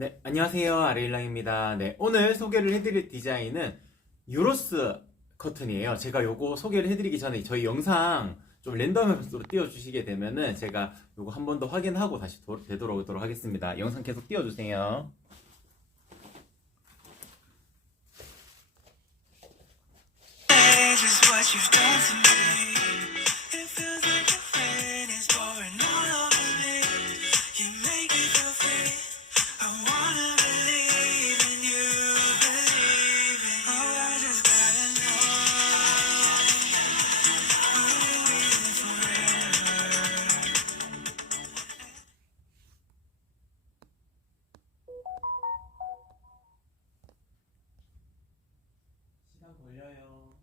네, 안녕하세요. 아레일랑입니다. 네, 오늘 소개를 해드릴 디자인은 유로스 커튼이에요. 제가 요거 소개를 해드리기 전에 저희 영상 좀 랜덤으로 띄워주시게 되면은 제가 요거 한 번 더 확인하고 다시 되돌아오도록 하겠습니다. 영상 계속 띄워주세요. 시간 걸려요.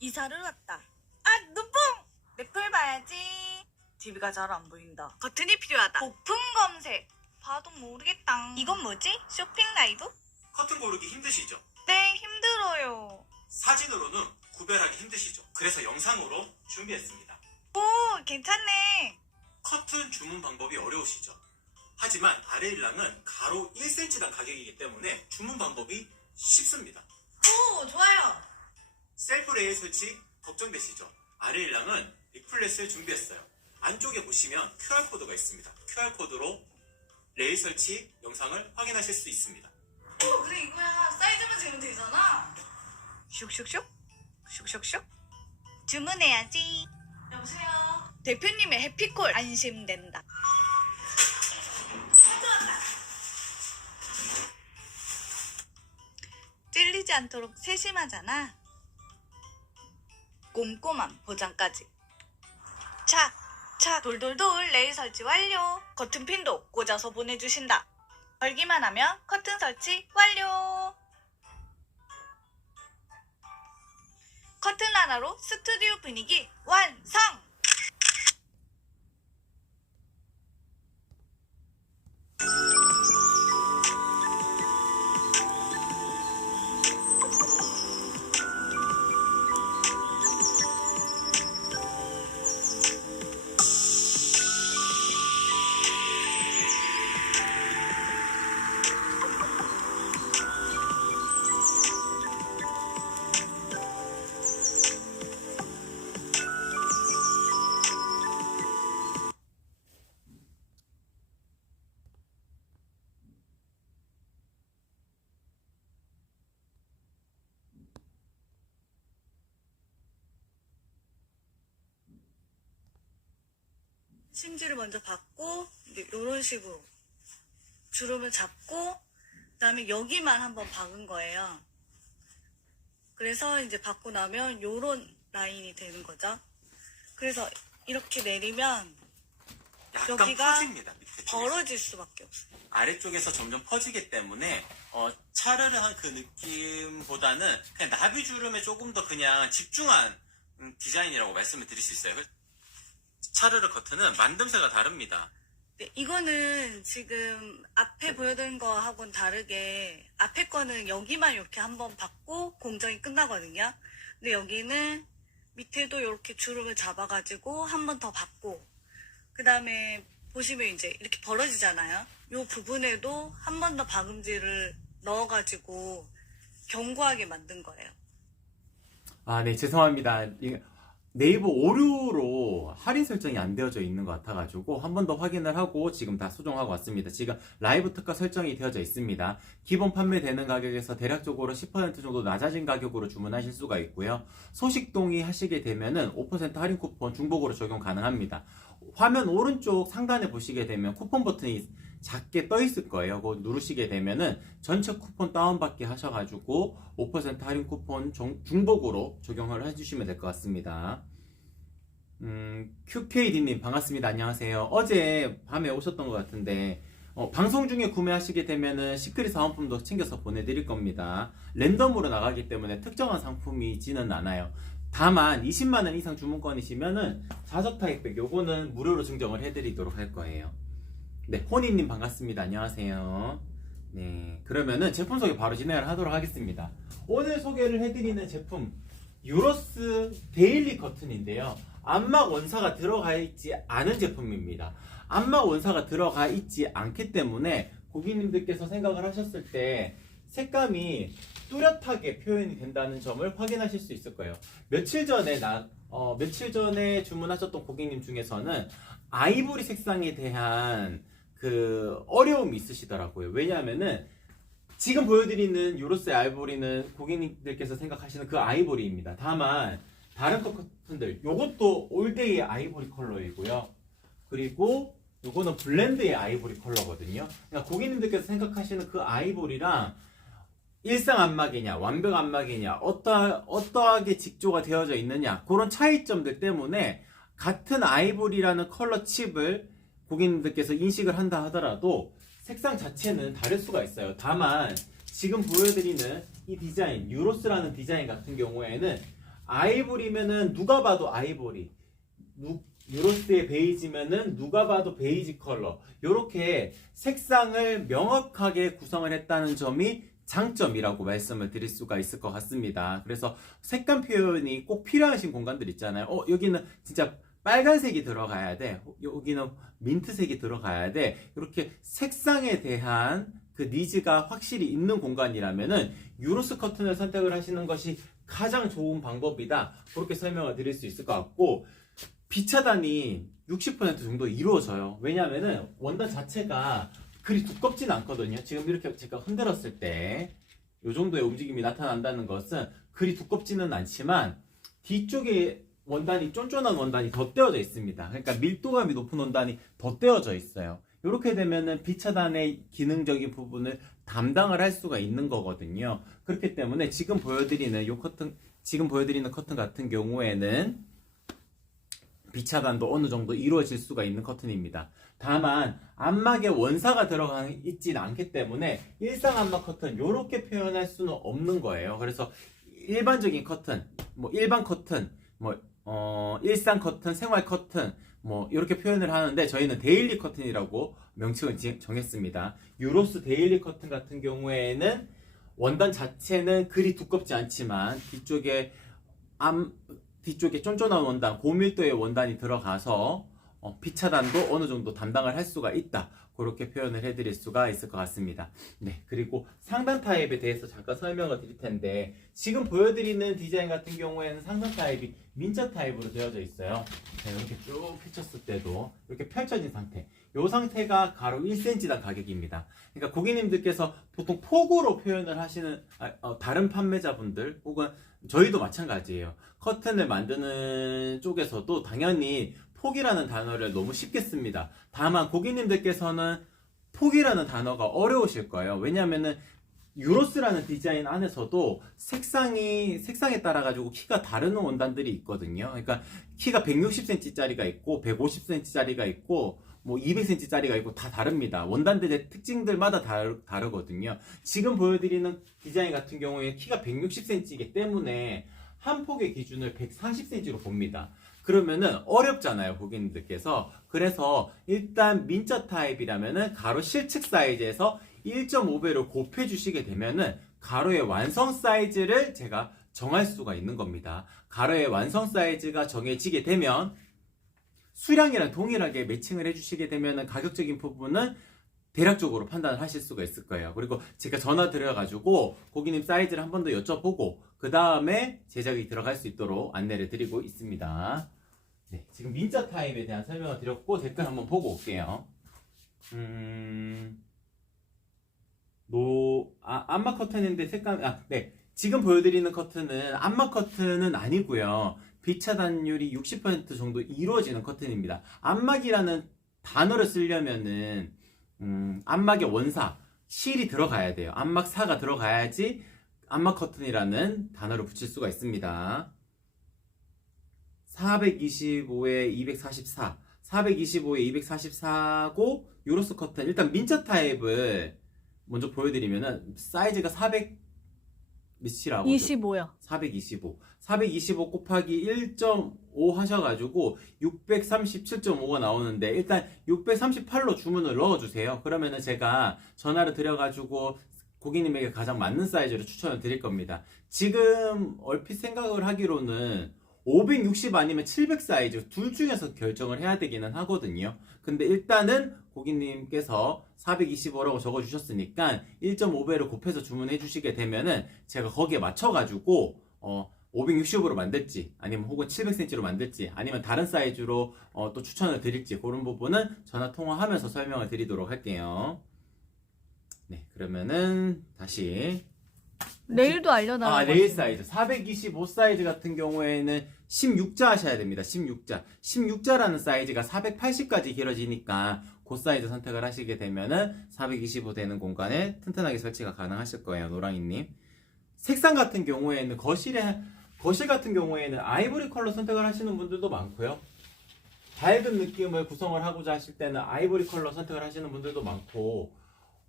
이사를 왔다. 아, 눈뽕! 넷플 봐야지. TV가 잘 안 보인다. 버튼이 필요하다. 고품 검색. 봐도 모르겠다. 이건 뭐지? 쇼핑 라이브? 커튼 고르기 힘드시죠? 네, 힘들어요. 사진으로는 구별하기 힘드시죠? 그래서 영상으로 준비했습니다. 오, 괜찮네. 커튼 주문 방법이 어려우시죠? 하지만 아레일랑은 가로 1cm당 가격이기 때문에 주문 방법이 쉽습니다. 오, 좋아요. 셀프 레일 설치 걱정되시죠? 아레일랑은 리플렛을 준비했어요. 안쪽에 보시면 QR코드가 있습니다. QR코드로 레일 설치 영상을 확인하실 수 있습니다. 오, 그래 이거야. 사이즈만 재면 되잖아. 슉슉슉. 슉슉슉. 주문해야지. 여보세요. 대표님의 해피콜 안심된다. 찔리지 않도록 세심하잖아. 꼼꼼한 보장까지. 차, 돌돌돌 레일 설치 완료. 커튼 핀도 꽂아서 보내주신다. 걸기만 하면 커튼 설치 완료. 커튼 하나로 스튜디오 분위기 완성! 심지를 먼저 받고 이런 식으로 주름을 잡고 그다음에 여기만 한번 박은 거예요. 그래서 이제 받고 나면 요런 라인이 되는 거죠. 그래서 이렇게 내리면 약간 여기가 퍼집니다. 밑에 쪽에서. 벌어질 수밖에 없어요. 아래쪽에서 점점 퍼지기 때문에 차르르한 그 느낌보다는 그냥 나비주름에 조금 더 그냥 집중한 디자인이라고 말씀을 드릴 수 있어요. 차르르 커튼은 만듦새가 다릅니다. 네, 이거는 지금 앞에 보여드린 거하고는 다르게 앞에 거는 여기만 이렇게 한번 받고 공정이 끝나거든요. 근데 여기는 밑에도 이렇게 주름을 잡아가지고 한 번 더 받고 그 다음에 보시면 이제 이렇게 벌어지잖아요. 이 부분에도 한 번 더 박음질을 넣어가지고 견고하게 만든 거예요. 아, 네, 죄송합니다. 네이버 오류로 할인 설정이 안 되어져 있는 것 같아가지고 한 번 더 확인을 하고 지금 다 수정하고 왔습니다. 지금 라이브 특가 설정이 되어져 있습니다. 기본 판매되는 가격에서 대략적으로 10% 정도 낮아진 가격으로 주문하실 수가 있고요. 소식 동의하시게 되면은 5% 할인 쿠폰 중복으로 적용 가능합니다. 화면 오른쪽 상단에 보시게 되면 쿠폰 버튼이 작게 떠 있을 거예요. 그거 누르시게 되면은 전체 쿠폰 다운받기 하셔가지고 5% 할인 쿠폰 중복으로 적용을 해주시면 될 것 같습니다. QKD님 반갑습니다. 안녕하세요. 어제 밤에 오셨던 것 같은데 방송 중에 구매하시게 되면은 시크릿 사은품도 챙겨서 보내드릴 겁니다. 랜덤으로 나가기 때문에 특정한 상품이지는 않아요. 다만 20만원 이상 주문권이시면은 자석 타입백 요거는 무료로 증정을 해드리도록 할 거예요. 네, 호니님 반갑습니다. 안녕하세요. 네, 그러면은 제품 소개 바로 진행을 하도록 하겠습니다. 오늘 소개를 해드리는 제품 유로스 데일리 커튼인데요. 암막 원사가 들어가 있지 않은 제품입니다. 암막 원사가 들어가 있지 않기 때문에 고객님들께서 생각을 하셨을 때 색감이 뚜렷하게 표현이 된다는 점을 확인하실 수 있을 거예요. 며칠 전에 주문하셨던 고객님 중에서는 아이보리 색상에 대한 그 어려움이 있으시더라고요. 왜냐하면은 지금 보여드리는 유로스의 아이보리는 고객님들께서 생각하시는 그 아이보리입니다. 다만 다른 커튼들, 요것도 올데이의 아이보리 컬러이고요. 그리고 요거는 블렌드의 아이보리 컬러거든요. 그러니까 고객님들께서 생각하시는 그 아이보리랑 일상 안막이냐, 완벽 안막이냐, 어떠하게 직조가 되어져 있느냐, 그런 차이점들 때문에 같은 아이보리라는 컬러 칩을 고객님들께서 인식을 한다 하더라도 색상 자체는 다를 수가 있어요. 다만 지금 보여드리는 이 디자인, 유로스라는 디자인 같은 경우에는 아이보리면은 누가 봐도 아이보리, 유로스의 베이지면은 누가 봐도 베이지 컬러, 이렇게 색상을 명확하게 구성을 했다는 점이 장점이라고 말씀을 드릴 수가 있을 것 같습니다. 그래서 색감 표현이 꼭 필요하신 공간들 있잖아요. 여기는 진짜 빨간색이 들어가야 돼. 여기는 민트색이 들어가야 돼. 이렇게 색상에 대한 그 니즈가 확실히 있는 공간이라면은 유로스 커튼을 선택을 하시는 것이 가장 좋은 방법이다. 그렇게 설명을 드릴 수 있을 것 같고, 비차단이 60% 정도 이루어져요. 왜냐하면은 원단 자체가 그리 두껍진 않거든요. 지금 이렇게 제가 흔들었을 때 이 정도의 움직임이 나타난다는 것은 그리 두껍지는 않지만 뒤쪽에 원단이 쫀쫀한 원단이 덧대어져 있습니다. 그러니까 밀도감이 높은 원단이 덧대어져 있어요. 이렇게 되면은 비차단의 기능적인 부분을 담당을 할 수가 있는 거거든요. 그렇기 때문에 지금 보여드리는 커튼 같은 경우에는 비차단도 어느 정도 이루어질 수가 있는 커튼입니다. 다만 안막에 원사가 들어가 있지는 않기 때문에 일상 안막 커튼 이렇게 표현할 수는 없는 거예요. 그래서 일반적인 커튼, 일반 커튼, 일상 커튼, 생활 커튼 이렇게 표현을 하는데 저희는 데일리 커튼이라고 명칭을 정했습니다. 유로스 데일리 커튼 같은 경우에는 원단 자체는 그리 두껍지 않지만 뒤쪽에 쫀쫀한 원단, 고밀도의 원단이 들어가서 비차단도 어느 정도 담당을 할 수가 있다. 그렇게 표현을 해드릴 수가 있을 것 같습니다. 네, 그리고 상단 타입에 대해서 잠깐 설명을 드릴 텐데, 지금 보여드리는 디자인 같은 경우에는 상단 타입이 민자 타입으로 되어져 있어요. 자, 이렇게 쭉 펼쳤을 때도 이렇게 펼쳐진 상태. 이 상태가 가로 1cm당 가격입니다. 그러니까 고객님들께서 보통 폭으로 표현을 하시는 다른 판매자분들 혹은 저희도 마찬가지예요. 커튼을 만드는 쪽에서도 당연히 폭이라는 단어를 너무 쉽게 씁니다. 다만 고객님들께서는 폭이라는 단어가 어려우실 거예요. 왜냐하면은 유로스라는 디자인 안에서도 색상에 따라 가지고 키가 다른 원단들이 있거든요. 그러니까 키가 160cm짜리가 있고 150cm짜리가 있고 200cm짜리가 있고 다 다릅니다. 원단들의 특징들마다 다르거든요. 지금 보여드리는 디자인 같은 경우에 키가 160cm이기 때문에 한 폭의 기준을 140cm로 봅니다. 그러면은 어렵잖아요, 고객님들께서. 그래서 일단 민자 타입이라면은 가로 실측 사이즈에서 1.5배로 곱해 주시게 되면은 가로의 완성 사이즈를 제가 정할 수가 있는 겁니다. 가로의 완성 사이즈가 정해지게 되면 수량이랑 동일하게 매칭을 해주시게 되면 가격적인 부분은 대략적으로 판단을 하실 수가 있을 거예요. 그리고 제가 전화 드려가지고 고객님 사이즈를 한 번 더 여쭤보고 그 다음에 제작이 들어갈 수 있도록 안내를 드리고 있습니다. 네, 지금 민자 타입에 대한 설명을 드렸고 댓글 한번 보고 올게요. 암막 커튼인데 색감, 네. 지금 보여드리는 커튼은 암막 커튼은 아니고요. 비차단율이 60% 정도 이루어지는 커튼입니다. 암막이라는 단어를 쓰려면은 암막의 원사, 실이 들어가야 돼요. 암막사가 들어가야지 암막 커튼이라는 단어를 붙일 수가 있습니다. 425에 244, 425에 244고 유로스 커튼. 일단 민자 타입을 먼저 보여드리면은 사이즈가 몇이라고? 25요. 425. 425 곱하기 1.5 하셔가지고 637.5가 나오는데 일단 638로 주문을 넣어주세요. 그러면은 제가 전화를 드려가지고 고객님에게 가장 맞는 사이즈로 추천을 드릴 겁니다. 지금 얼핏 생각을 하기로는 560 아니면 700 사이즈 둘 중에서 결정을 해야 되기는 하거든요. 근데 일단은 고객님께서 425라고 적어주셨으니까 1.5배를 곱해서 주문해 주시게 되면은 제가 거기에 맞춰가지고 560으로 만들지 아니면 혹은 700cm로 만들지 아니면 다른 사이즈로 또 추천을 드릴지 그런 부분은 전화 통화하면서 설명을 드리도록 할게요. 네, 그러면은 다시 내일도 알려달라고. 레일 사이즈 425 사이즈 같은 경우에는 16자 하셔야 됩니다. 16자라는 사이즈가 480까지 길어지니까 그 사이즈 선택을 하시게 되면은 425 되는 공간에 튼튼하게 설치가 가능하실 거예요. 노랑이님. 색상 같은 경우에는 거실 같은 경우에는 아이보리 컬러 선택을 하시는 분들도 많고요. 밝은 느낌을 구성을 하고자 하실 때는 아이보리 컬러 선택을 하시는 분들도 많고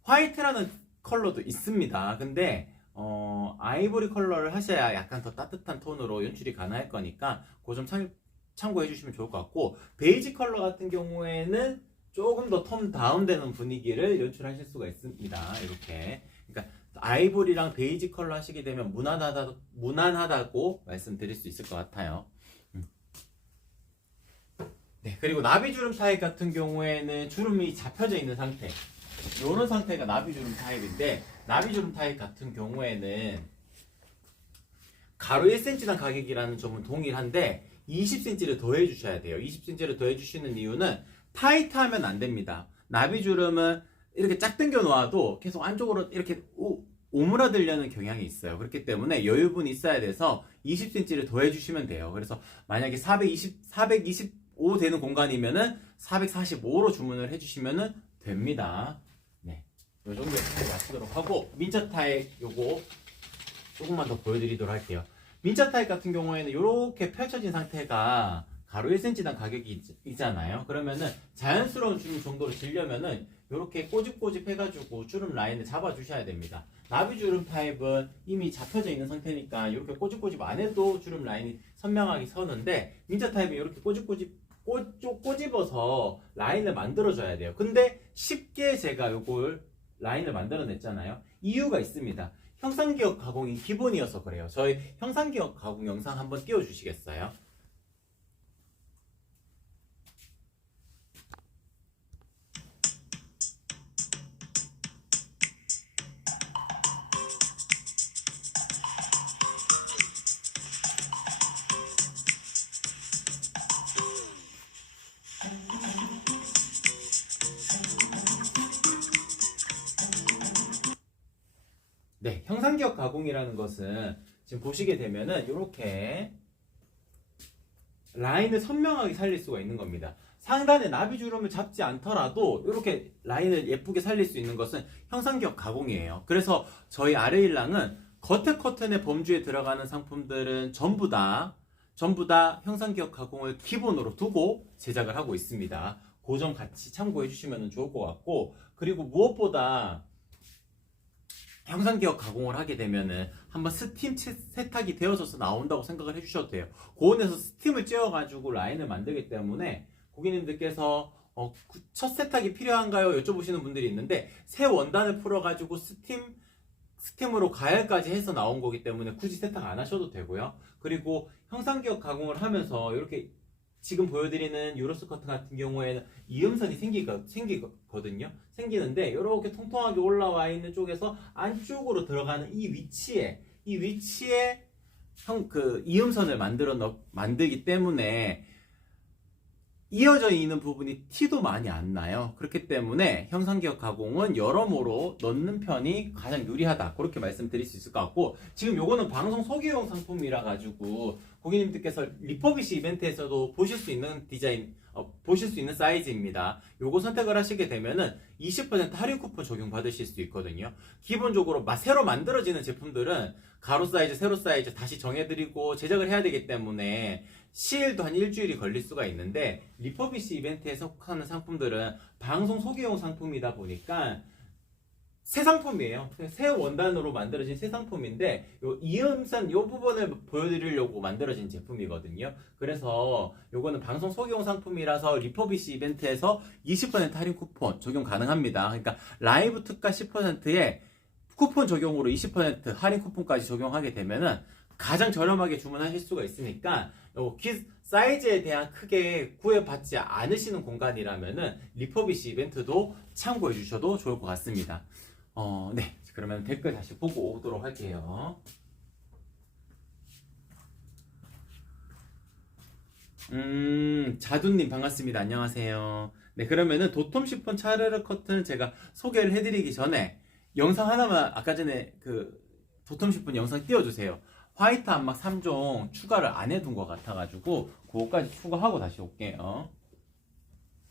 화이트라는 컬러도 있습니다. 근데 아이보리 컬러를 하셔야 약간 더 따뜻한 톤으로 연출이 가능할 거니까 그거 좀 참고해 주시면 좋을 것 같고 베이지 컬러 같은 경우에는 조금 더 톤 다운되는 분위기를 연출하실 수가 있습니다. 이렇게. 그러니까 아이보리랑 베이지 컬러 하시게 되면 무난하다고 말씀드릴 수 있을 것 같아요. 네, 그리고 나비주름 타입 같은 경우에는 주름이 잡혀져 있는 상태. 이런 상태가 나비주름 타입인데 나비주름 타입 같은 경우에는 가로 1cm당 가격이라는 점은 동일한데 20cm를 더해 주셔야 돼요. 20cm를 더해 주시는 이유는 타이트하면 안 됩니다. 나비주름은 이렇게 쫙 당겨 놓아도 계속 안쪽으로 이렇게 오므라들려는 경향이 있어요. 그렇기 때문에 여유분이 있어야 돼서 20cm를 더해 주시면 돼요. 그래서 만약에 425 되는 공간이면은 445로 주문을 해 주시면은 됩니다. 네. 요 정도에 맞추도록 하고 민자 타입 요거 조금만 더 보여드리도록 할게요. 민자 타입 같은 경우에는 이렇게 펼쳐진 상태가 가로 1cm당 가격이 있잖아요. 그러면은 자연스러운 주름 정도로 지려면은 이렇게 꼬집꼬집 해가지고 주름 라인을 잡아주셔야 됩니다. 나비주름 타입은 이미 잡혀져 있는 상태니까 이렇게 꼬집꼬집 안 해도 주름 라인이 선명하게 서는데 민자 타입이 이렇게 꼬집어서 라인을 만들어줘야 돼요. 근데 쉽게 제가 요걸 라인을 만들어냈잖아요. 이유가 있습니다. 형상기억 가공이 기본이어서 그래요. 저희 형상기억 가공 영상 한번 띄워주시겠어요? 네, 형상기억 가공이라는 것은 지금 보시게 되면은 이렇게 라인을 선명하게 살릴 수가 있는 겁니다. 상단에 나비주름을 잡지 않더라도 이렇게 라인을 예쁘게 살릴 수 있는 것은 형상기억 가공이에요. 그래서 저희 아레일랑은 겉에 커튼의 범주에 들어가는 상품들은 전부 다 형상기억 가공을 기본으로 두고 제작을 하고 있습니다. 그 점 같이 참고해 주시면 좋을 것 같고, 그리고 무엇보다 형상기억 가공을 하게 되면은 한번 스팀 세탁이 되어져서 나온다고 생각을 해주셔도 돼요. 고온에서 스팀을 쬐어가지고 라인을 만들기 때문에 고객님들께서 첫 세탁이 필요한가요? 여쭤보시는 분들이 있는데 새 원단을 풀어가지고 스팀으로 가열까지 해서 나온 거기 때문에 굳이 세탁 안 하셔도 되고요. 그리고 형상기억 가공을 하면서 이렇게 지금 보여드리는 유로스커트 같은 경우에는 이음선이 생기거든요. 생기는데 이렇게 통통하게 올라와 있는 쪽에서 안쪽으로 들어가는 이 위치에 이음선을 만들기 때문에 이어져 있는 부분이 티도 많이 안 나요. 그렇기 때문에 형상기억 가공은 여러모로 넣는 편이 가장 유리하다, 그렇게 말씀드릴 수 있을 것 같고, 지금 요거는 방송 소개용 상품이라 가지고 고객님들께서 리퍼비시 이벤트에서도 보실 수 있는 디자인, 보실 수 있는 사이즈입니다. 요거 선택을 하시게 되면은 20% 할인 쿠폰 적용 받으실 수 있거든요. 기본적으로 새로 만들어지는 제품들은 가로 사이즈, 세로 사이즈 다시 정해드리고 제작을 해야 되기 때문에 시일도 한 일주일이 걸릴 수가 있는데, 리퍼비시 이벤트에 속하는 상품들은 방송 소개용 상품이다 보니까 새 상품이에요. 새 원단으로 만들어진 새 상품인데 요 이음선 요 부분을 보여드리려고 만들어진 제품이거든요. 그래서 요거는 방송 소개용 상품이라서 리퍼비시 이벤트에서 20% 할인 쿠폰 적용 가능합니다. 그러니까 라이브 특가 10%에 쿠폰 적용으로 20% 할인 쿠폰까지 적용하게 되면은 가장 저렴하게 주문하실 수가 있으니까 요 사이즈에 대한 크게 구애받지 않으시는 공간이라면은 리퍼비시 이벤트도 참고해 주셔도 좋을 것 같습니다. 네. 그러면 댓글 다시 보고 오도록 할게요. 자두님 반갑습니다. 안녕하세요. 네, 그러면은 도톰 시폰 차르르 커튼 제가 소개를 해드리기 전에 영상 하나만 아까 전에 그 도톰 시폰 영상 띄워주세요. 화이트 안막 3종 추가를 안 해둔 것 같아가지고 그거까지 추가하고 다시 올게요.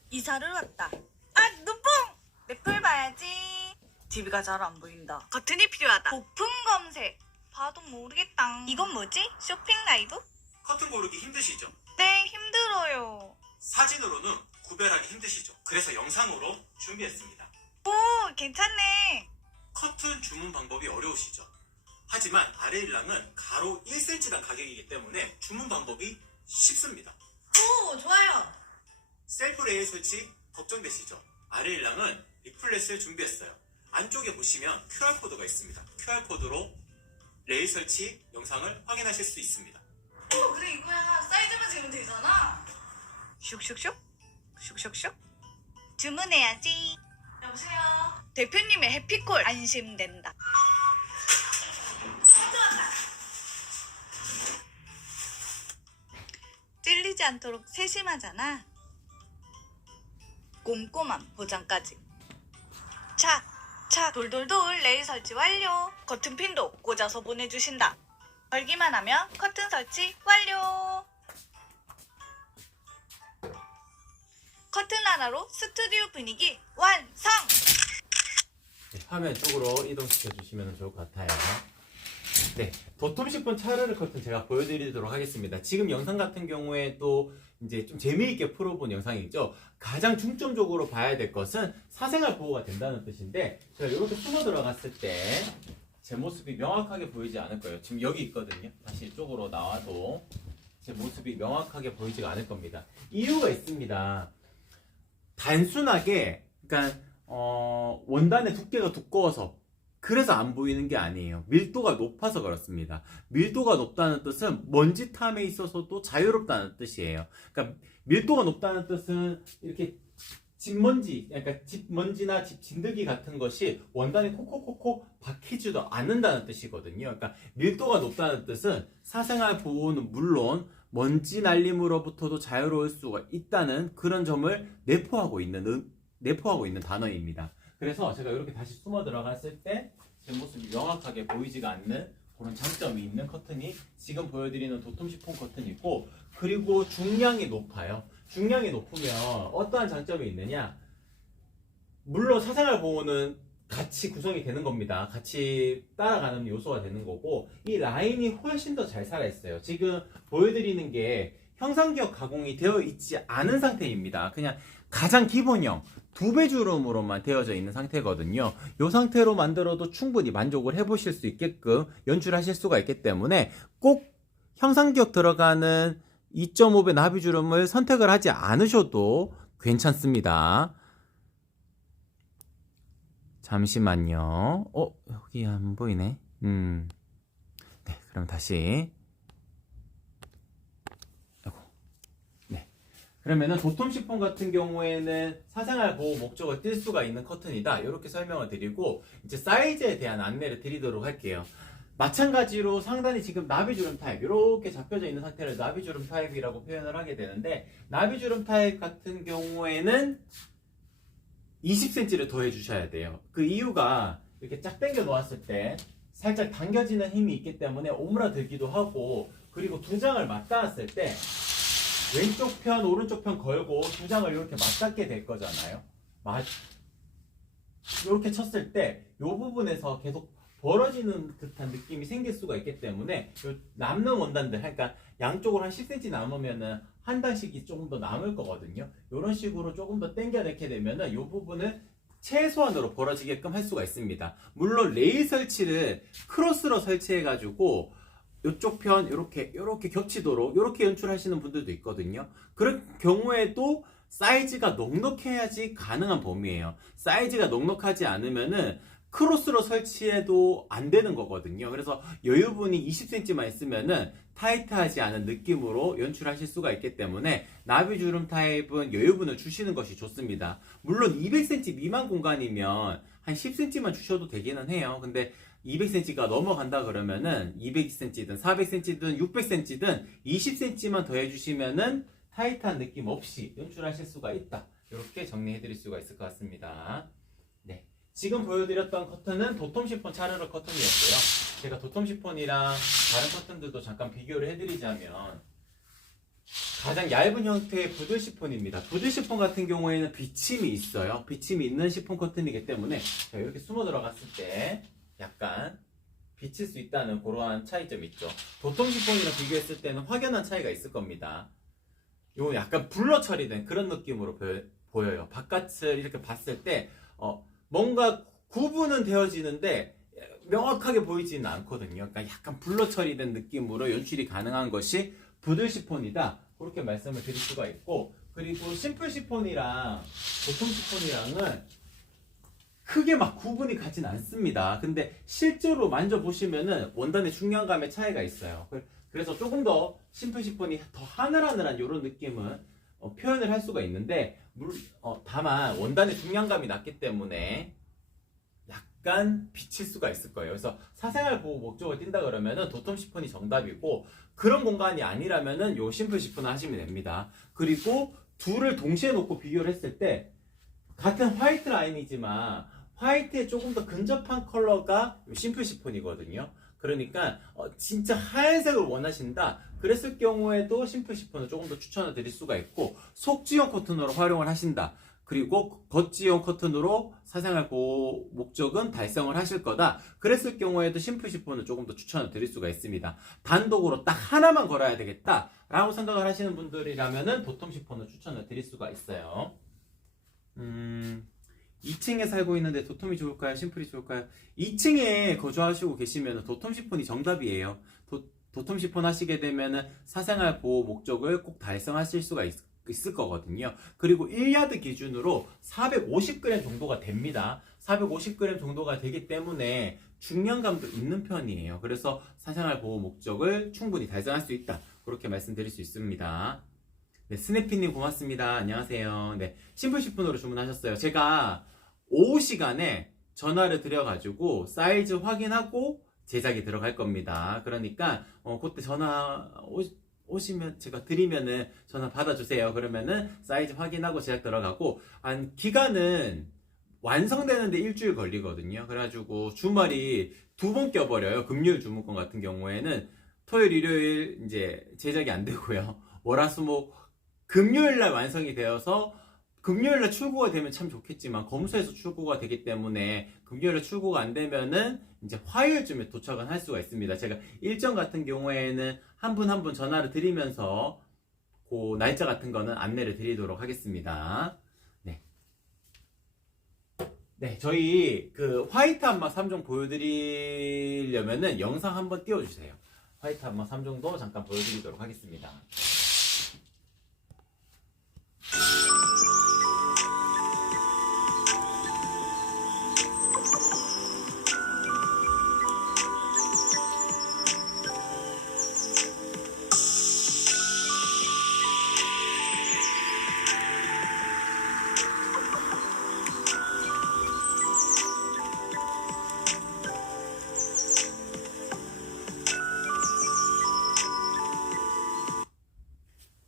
이사를 왔다. 아, 눈뽕! 넷플 봐야지. TV가 잘 안 보인다. 커튼이 필요하다. 고품 검색. 봐도 모르겠다. 이건 뭐지? 쇼핑 라이브? 커튼 고르기 힘드시죠? 네, 힘들어요. 사진으로는 구별하기 힘드시죠? 그래서 영상으로 준비했습니다. 오, 괜찮네. 커튼 주문 방법이 어려우시죠? 하지만 아레일랑은 가로 1cm당 가격이기 때문에 주문 방법이 쉽습니다. 오, 좋아요. 셀프 레일 설치 걱정되시죠? 아레일랑은 리플렛을 준비했어요. 안쪽에 보시면 QR코드가 있습니다. QR코드로 레일 설치 영상을 확인하실 수 있습니다. 오, 그래 이거야. 사이즈만 재면 되잖아. 슉슉슉. 슉슉슉. 주문해야지. 여보세요. 대표님의 해피콜 안심된다. 찔리지 않도록 세심하잖아. 꼼꼼한 보장까지. 착, 돌돌돌 레일 설치 완료. 커튼 핀도 꽂아서 보내주신다. 걸기만 하면 커튼 설치 완료. 커튼 하나로 스튜디오 분위기 완성. 네, 화면 쪽으로 이동시켜 주시면 좋을 것 같아요. 네, 도톰 시폰 차르르 커튼 제가 보여드리도록 하겠습니다. 지금 영상 같은 경우에 또 이제 좀 재미있게 풀어본 영상이죠. 가장 중점적으로 봐야 될 것은 사생활 보호가 된다는 뜻인데 제가 이렇게 숨어 들어갔을 때 제 모습이 명확하게 보이지 않을 거예요. 지금 여기 있거든요. 다시 이쪽으로 나와도 제 모습이 명확하게 보이지가 않을 겁니다. 이유가 있습니다. 단순하게 그러니까 원단의 두께가 두꺼워서 그래서 안 보이는 게 아니에요. 밀도가 높아서 그렇습니다. 밀도가 높다는 뜻은 먼지 탐에 있어서도 자유롭다는 뜻이에요. 그러니까 밀도가 높다는 뜻은 이렇게 집먼지, 그러니까 집먼지나 집 진드기 같은 것이 원단에 콕콕콕콕 박히지도 않는다는 뜻이거든요. 그러니까 밀도가 높다는 뜻은 사생활 보호는 물론 먼지 날림으로부터도 자유로울 수가 있다는 그런 점을 내포하고 있는 단어입니다. 그래서 제가 이렇게 다시 숨어 들어갔을 때 제 모습이 명확하게 보이지가 않는 그런 장점이 있는 커튼이 지금 보여드리는 도톰 시폰 커튼이고, 그리고 중량이 높아요. 중량이 높으면 어떠한 장점이 있느냐? 물론 사생활 보호는 같이 구성이 되는 겁니다. 같이 따라가는 요소가 되는 거고, 이 라인이 훨씬 더 잘 살아있어요. 지금 보여드리는 게 형상기억 가공이 되어 있지 않은 상태입니다. 그냥 가장 기본형 2배 주름으로만 되어져 있는 상태거든요. 이 상태로 만들어도 충분히 만족을 해보실 수 있게끔 연출하실 수가 있기 때문에 꼭 형상기억 들어가는 2.5배 나비주름을 선택을 하지 않으셔도 괜찮습니다. 잠시만요. 여기 안 보이네. 네, 그럼 다시. 그러면은 도톰 시폰 같은 경우에는 사생활 보호 목적을 띌 수가 있는 커튼이다. 이렇게 설명을 드리고 이제 사이즈에 대한 안내를 드리도록 할게요. 마찬가지로 상단이 지금 나비주름 타입 이렇게 잡혀져 있는 상태를 나비주름 타입이라고 표현을 하게 되는데, 나비주름 타입 같은 경우에는 20cm를 더해 주셔야 돼요. 그 이유가 이렇게 쫙 당겨 놓았을 때 살짝 당겨지는 힘이 있기 때문에 오므라들기도 하고, 그리고 두 장을 맞닿았을 때 왼쪽 편, 오른쪽 편 걸고 두 장을 이렇게 맞닿게 될 거잖아요. 이렇게 쳤을 때 이 부분에서 계속 벌어지는 듯한 느낌이 생길 수가 있기 때문에 남는 원단들, 그러니까 양쪽으로 한 10cm 남으면은 한 단씩이 조금 더 남을 거거든요. 이런 식으로 조금 더 당겨 넣게 되면은 이 부분은 최소한으로 벌어지게끔 할 수가 있습니다. 물론 레일 설치를 크로스로 설치해가지고 이쪽 편 이렇게 겹치도록 이렇게 연출하시는 분들도 있거든요. 그런 경우에도 사이즈가 넉넉해야지 가능한 범위예요. 사이즈가 넉넉하지 않으면은 크로스로 설치해도 안 되는 거거든요. 그래서 여유분이 20cm만 있으면은 타이트하지 않은 느낌으로 연출하실 수가 있기 때문에 나비주름 타입은 여유분을 주시는 것이 좋습니다. 물론 200cm 미만 공간이면 한 10cm만 주셔도 되기는 해요. 근데 200cm가 넘어간다 그러면은 200cm든 400cm든 600cm든 20cm만 더 해주시면은 타이트한 느낌 없이 연출하실 수가 있다. 이렇게 정리해 드릴 수가 있을 것 같습니다. 네. 지금 보여드렸던 커튼은 도톰 시폰 차르르 커튼이었고요. 제가 도톰 시폰이랑 다른 커튼들도 잠깐 비교를 해드리자면 가장 얇은 형태의 부들 시폰입니다. 부들 시폰 같은 경우에는 비침이 있어요. 비침이 있는 시폰 커튼이기 때문에 이렇게 숨어 들어갔을 때 약간 비칠 수 있다는 그러한 차이점이 있죠. 도톰 시폰이랑 비교했을 때는 확연한 차이가 있을 겁니다. 요 약간 블러 처리된 그런 느낌으로 보여요. 바깥을 이렇게 봤을 때 뭔가 구분은 되어지는데 명확하게 보이지는 않거든요. 그러니까 약간 블러 처리된 느낌으로 연출이 가능한 것이 부들 시폰이다. 그렇게 말씀을 드릴 수가 있고, 그리고 심플 시폰이랑 도톰 시폰이랑은 크게 막 구분이 가진 않습니다. 근데 실제로 만져보시면은 원단의 중량감의 차이가 있어요. 그래서 조금 더 심플 시폰이 더 하늘하늘한 이런 느낌은 표현을 할 수가 있는데, 다만 원단의 중량감이 낮기 때문에 약간 비칠 수가 있을 거예요. 그래서 사생활 보호 목적을 띈다 그러면은 도톰 시폰이 정답이고, 그런 공간이 아니라면은 요 심플 시폰을 하시면 됩니다. 그리고 둘을 동시에 놓고 비교를 했을 때 같은 화이트 라인이지만 화이트에 조금 더 근접한 컬러가 심플 시폰이거든요. 그러니까 진짜 하얀색을 원하신다 그랬을 경우에도 심플 시폰을 조금 더 추천을 드릴 수가 있고, 속지형 커튼으로 활용을 하신다, 그리고 겉지형 커튼으로 사생활 보호 목적은 달성을 하실 거다 그랬을 경우에도 심플 시폰을 조금 더 추천을 드릴 수가 있습니다. 단독으로 딱 하나만 걸어야 되겠다 라고 생각을 하시는 분들이라면은 도톰 시폰을 추천을 드릴 수가 있어요. 2층에 살고 있는데 도톰이 좋을까요? 심플이 좋을까요? 2층에 거주하시고 계시면 도톰 시폰이 정답이에요. 도톰 시폰 하시게 되면 사생활 보호 목적을 꼭 달성하실 수가 있을 거거든요. 그리고 1야드 기준으로 450g 정도가 됩니다. 450g 정도가 되기 때문에 중량감도 있는 편이에요. 그래서 사생활 보호 목적을 충분히 달성할 수 있다. 그렇게 말씀드릴 수 있습니다. 네, 스냅피님 고맙습니다. 안녕하세요. 네, 심플 시폰으로 주문하셨어요. 제가 오후 시간에 전화를 드려가지고 사이즈 확인하고 제작이 들어갈 겁니다. 그러니까 그때 전화 오시면 제가 드리면은 전화 받아주세요. 그러면은 사이즈 확인하고 제작 들어가고, 기간은 완성되는데 일주일 걸리거든요. 그래가지고 주말이 2번 껴버려요. 금요일 주문권 같은 경우에는 토요일, 일요일 이제 제작이 안 되고요. 월화수목 금요일날 완성이 되어서 금요일날 출고가 되면 참 좋겠지만 검수해서 출고가 되기 때문에 금요일에 출고가 안 되면은 이제 화요일쯤에 도착은 할 수가 있습니다. 제가 일정 같은 경우에는 한 분 한 분 전화를 드리면서 그 날짜 같은 거는 안내를 드리도록 하겠습니다. 네. 네, 저희 그 화이트 한마 3종 보여드리려면은 영상 한번 띄워주세요. 화이트 한마 3종도 잠깐 보여드리도록 하겠습니다.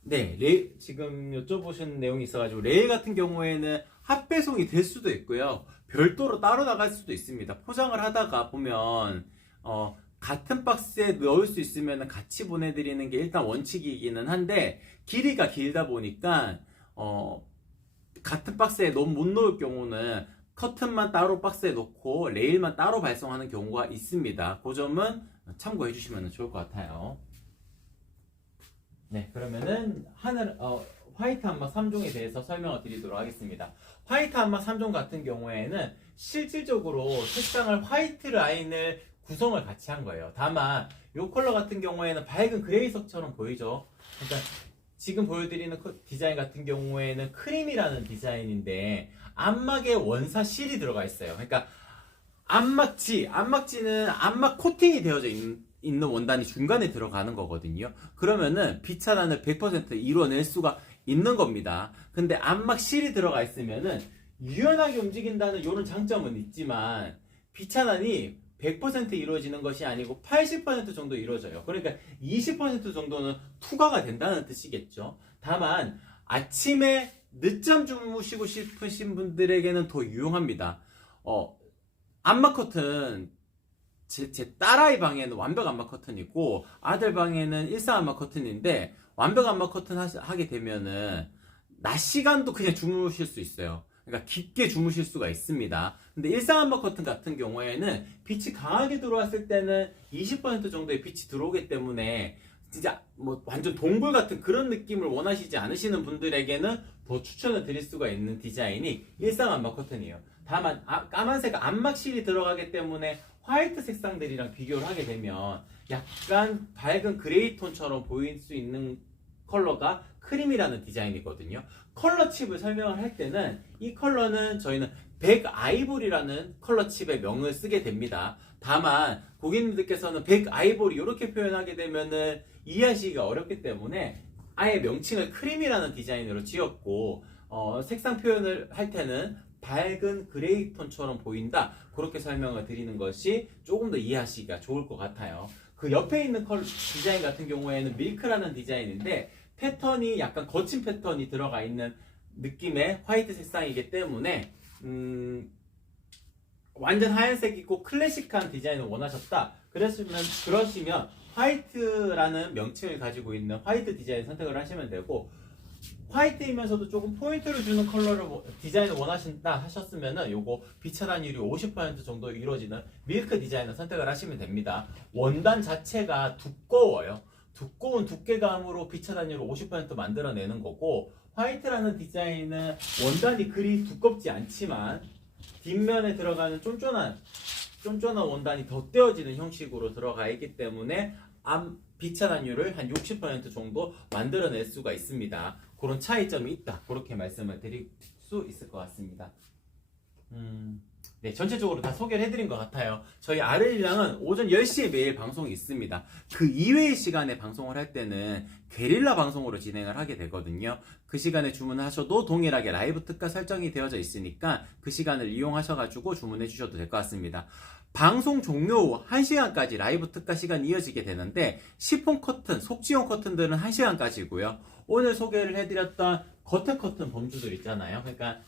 네, 지금 여쭤보신 내용이 있어가지고, 레일 같은 경우에는 합배송이 될 수도 있고요. 별도로 따로 나갈 수도 있습니다. 포장을 하다가 보면, 같은 박스에 넣을 수 있으면 같이 보내드리는 게 일단 원칙이기는 한데, 길이가 길다 보니까, 같은 박스에 너무 못 넣을 경우는 커튼만 따로 박스에 넣고 레일만 따로 발송하는 경우가 있습니다. 그 점은 참고해 주시면 좋을 것 같아요. 네, 그러면은 화이트 안막 3종에 대해서 설명을 드리도록 하겠습니다. 화이트 안막 3종 같은 경우에는 실질적으로 색상을 화이트 라인을 구성을 같이 한 거예요. 다만 이 컬러 같은 경우에는 밝은 그레이색처럼 보이죠. 그러니까 지금 보여드리는 디자인 같은 경우에는 크림이라는 디자인인데 안막에 원사 실이 들어가 있어요. 그러니까 안막지는 안막 코팅이 되어져 있는 원단이 중간에 들어가는 거거든요. 그러면은 빛 차단을 100% 이루어낼 수가 있는 겁니다. 근데 안막 실이 들어가 있으면은 유연하게 움직인다는 이런 장점은 있지만 빛 차단이 100% 이루어지는 것이 아니고 80% 정도 이루어져요. 그러니까 20% 정도는 투과가 된다는 뜻이겠죠. 다만 아침에 늦잠 주무시고 싶으신 분들에게는 더 유용합니다. 안막 커튼 제 딸아이 방에는 완벽 안막 커튼이 있고 아들 방에는 일상 안막 커튼인데 완벽 안막 커튼 하게 되면은 낮 시간도 그냥 주무실 수 있어요. 그러니까 깊게 주무실 수가 있습니다. 근데 일상 안막 커튼 같은 경우에는 빛이 강하게 들어왔을 때는 20% 정도의 빛이 들어오기 때문에 진짜 뭐 완전 동굴 같은 그런 느낌을 원하시지 않으시는 분들에게는 더 추천을 드릴 수가 있는 디자인이 일상 안막 커튼이에요. 다만 까만색 안막실이 들어가기 때문에 화이트 색상들이랑 비교를 하게 되면 약간 밝은 그레이 톤처럼 보일 수 있는 컬러가 크림이라는 디자인이거든요. 컬러 칩을 설명을 할 때는 이 컬러는 저희는 백 아이보리라는 컬러 칩의 명을 쓰게 됩니다. 다만 고객님들께서는 백 아이보리 이렇게 표현하게 되면은 이해하시기가 어렵기 때문에 아예 명칭을 크림이라는 디자인으로 지었고 색상 표현을 할 때는 밝은 그레이 톤처럼 보인다. 그렇게 설명을 드리는 것이 조금 더 이해하시기가 좋을 것 같아요. 그 옆에 있는 디자인 같은 경우에는 밀크라는 디자인인데 패턴이 약간 거친 패턴이 들어가 있는 느낌의 화이트 색상이기 때문에 완전 하얀색이고 클래식한 디자인을 원하셨다. 그러시면 화이트라는 명칭을 가지고 있는 화이트 디자인 선택을 하시면 되고 화이트이면서도 조금 포인트를 주는 컬러를 디자인을 원하신다 하셨으면은 요거 빛 차단율이 50% 정도 이루어지는 밀크 디자인을 선택을 하시면 됩니다. 원단 자체가 두꺼워요. 두꺼운 두께감으로 빛 차단율을 50% 만들어내는 거고 화이트라는 디자인은 원단이 그리 두껍지 않지만 뒷면에 들어가는 쫀쫀한 원단이 덧대어지는 형식으로 들어가 있기 때문에 빛 차단율을 한 60% 정도 만들어낼 수가 있습니다. 그런 차이점이 있다. 그렇게 말씀을 드릴 수 있을 것 같습니다. 네, 전체적으로 다 소개를 해드린 것 같아요. 저희 아르일랑은 오전 10시에 매일 방송이 있습니다. 그 이외의 시간에 방송을 할 때는 게릴라 방송으로 진행을 하게 되거든요. 그 시간에 주문하셔도 동일하게 라이브 특가 설정이 되어져 있으니까 그 시간을 이용하셔가지고 주문해 주셔도 될 것 같습니다. 방송 종료 후 1시간까지 라이브 특가 시간이 이어지게 되는데 시폰 커튼, 속지용 커튼들은 1시간까지고요. 오늘 소개를 해드렸던 겉에 커튼 범주들 있잖아요. 그러니까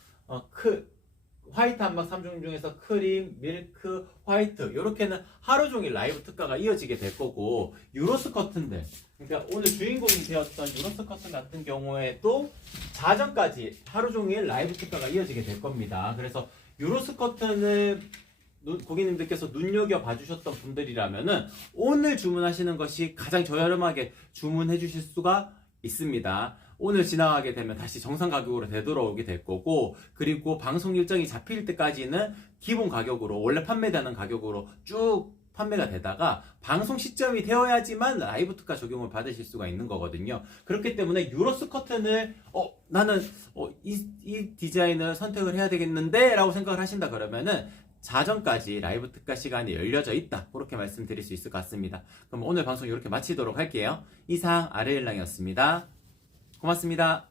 화이트 안막 3종 중에서 크림, 밀크, 화이트 이렇게는 하루 종일 라이브 특가가 이어지게 될 거고 유로스 커튼들 그러니까 오늘 주인공이 되었던 유로스 커튼 같은 경우에도 자정까지 하루 종일 라이브 특가가 이어지게 될 겁니다. 그래서 유로스 커튼을 고객님들께서 눈여겨봐 주셨던 분들이라면은 오늘 주문하시는 것이 가장 저렴하게 주문해 주실 수가 있습니다. 오늘 지나가게 되면 다시 정상 가격으로 되돌아오게 될 거고 그리고 방송 일정이 잡힐 때까지는 기본 가격으로 원래 판매되는 가격으로 쭉 판매가 되다가 방송 시점이 되어야지만 라이브 특가 적용을 받으실 수가 있는 거거든요. 그렇기 때문에 유로스 커튼을 나는 이 디자인을 선택을 해야 되겠는데 라고 생각을 하신다 그러면은 자정까지 라이브 특가 시간이 열려져 있다. 그렇게 말씀드릴 수 있을 것 같습니다. 그럼 오늘 방송 이렇게 마치도록 할게요. 이상 아르일랑이었습니다. 고맙습니다.